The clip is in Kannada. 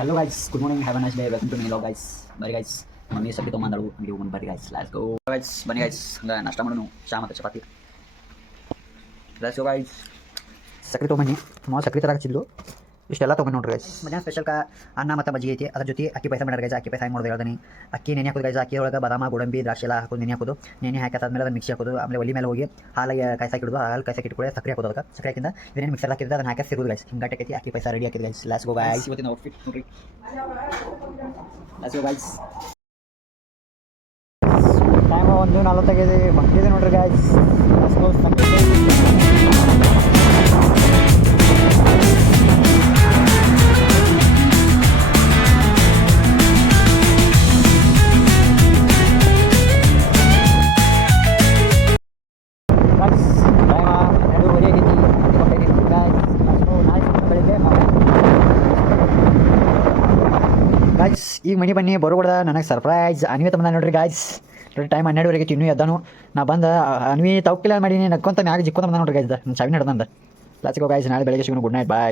Hello guys, good morning, have a nice day, welcome to my vlog guys. Bari guys, mummy ಸಕ್ಕಿ ತೊಗೊಂಬಂದಳು ಅಂಗಡಿ ಹೋಗೋಣ ಬರ್ರಿ guys, let's go guys. ಬನ್ನಿ guys, ಹಂಗೆ ನಾಷ್ಟ ಮಾಡೋಣ, ಚಾ ಮತ್ತು ಚಪಾತಿ. let's go guys. ಸಕ್ಕರೆ ತೊಗೊಂಬನ್ನಿ, ನಾವು ಸಕ್ಕರೆ ತರಕಿದ್ಲು ಇಷ್ಟೆಲ್ಲ ತೊಗೊಂಡು ನೋಡ್ರಿ ಗೈಸ್. ಮಧ್ಯಾಹ್ನ ಸ್ಪೆಷಲ್ ಅನ್ನ ಮತ್ತು ಮಜ್ಜಿಗೆ ಐತಿ, ಅದ್ರ ಜೊತೆ ಅಕ್ಕಿ ಪಾಯಸ ಮಾಡ್ಯಾರ ಗೈಸ್. ಅಕ್ಕಿ ಪಾಯಸ ಹೆಂಗೆ ಮಾಡೋದು ಹೇಳ್ತೀನಿ. ಅಕ್ಕಿ ನೆನೆ ಹಾಕೋದು ಗೈಸ್. ಅಕ್ಕಿ ಒಳಗೆ ಬಾದಾಮ ಗೋಡಂಬಿ ದ್ರಾಕ್ಷಿ ಎಲ್ಲ ಹಾಕೋದು ನೆನೆ ಹಾಕೋದು. ನೆನೆ ಹಾಕಿದಾದ್ಮೇಲೆ ಅದನ್ನು ಮಿಕ್ಸಿ ಹಾಕೋದು. ಆಮೇಲೆ ಒಲಿ ಮೇಲೆ ಹೋಗಿ ಹಾಲಿಗೆ ಕಾಯ್ಸಾಕಿಡೋದು. ಹಾಲು ಕಾಯ್ಸಾಕಿಟ್ಕೊಳ್ಳಿ ಸಕ್ಕರೆ ಹಾಕೋದು. ಅದಕ್ಕೆ ಸಕ್ಕರೆ ಹಾಕಿಂದ ಇದೇನು ಮಿಕ್ಸರ್ ಹಾಕಿದ್ರೆ ಅದನ್ನು ಹಾಕಿ ಸಿಗೋದು ಗೈಸ್. ಹಿಂಗೆ ಐತಿ ಅಕ್ಕಿ ಪಾಯಸ ರೆಡಿ ಹಾಕಿದ್ದು ಗೈಸ್. Let's go guys. ಇವತ್ತಿನ ಔಟ್ಫಿಟ್ ನೋಡ್ರಿ. Let's go guys. ಟೈಮ್ 1:40 ಬಂದಿದೆ ನೋಡ್ರಿ ಗೈಸ್. Let's go. ಗಾಯ್ಸ್ ಈಗ ಮನೆ ಬನ್ನಿ ಬರೋಗಡ ನನಗೆ ಸರ್ಪ್ರೈಸ್ ಅನ್ವಿ ತಮ್ಮ ನೋಡ್ರಿ ಗಾಯ್ಸ್. ಟೈಮ್ 12 ಇನ್ನೂ ಎದ್ದಾನು. ನಾ ಬಂದ ಅನ್ವಿ ತೌಕಿಲ್ಲ ಮಾಡೀನಿ ನಕ್ಕೊಂತ ಮ್ಯಾಗ ಜಿಕ್ಕೊಂತ ಬಂದ ನೋಡ್ರಿ ಗಾಯ್ಸ್. ನನ್ನ ಚಾವಿ ನಡ್ದಂದ. ಲಾಚಿಗೋ ಗಾಯ್ಸ್, ನಾಳೆ ಬೆಳಗ್ಗೆ ಸಿಗೋಣ. ಗುಡ್ ನೈಟ್, ಬಾಯ್.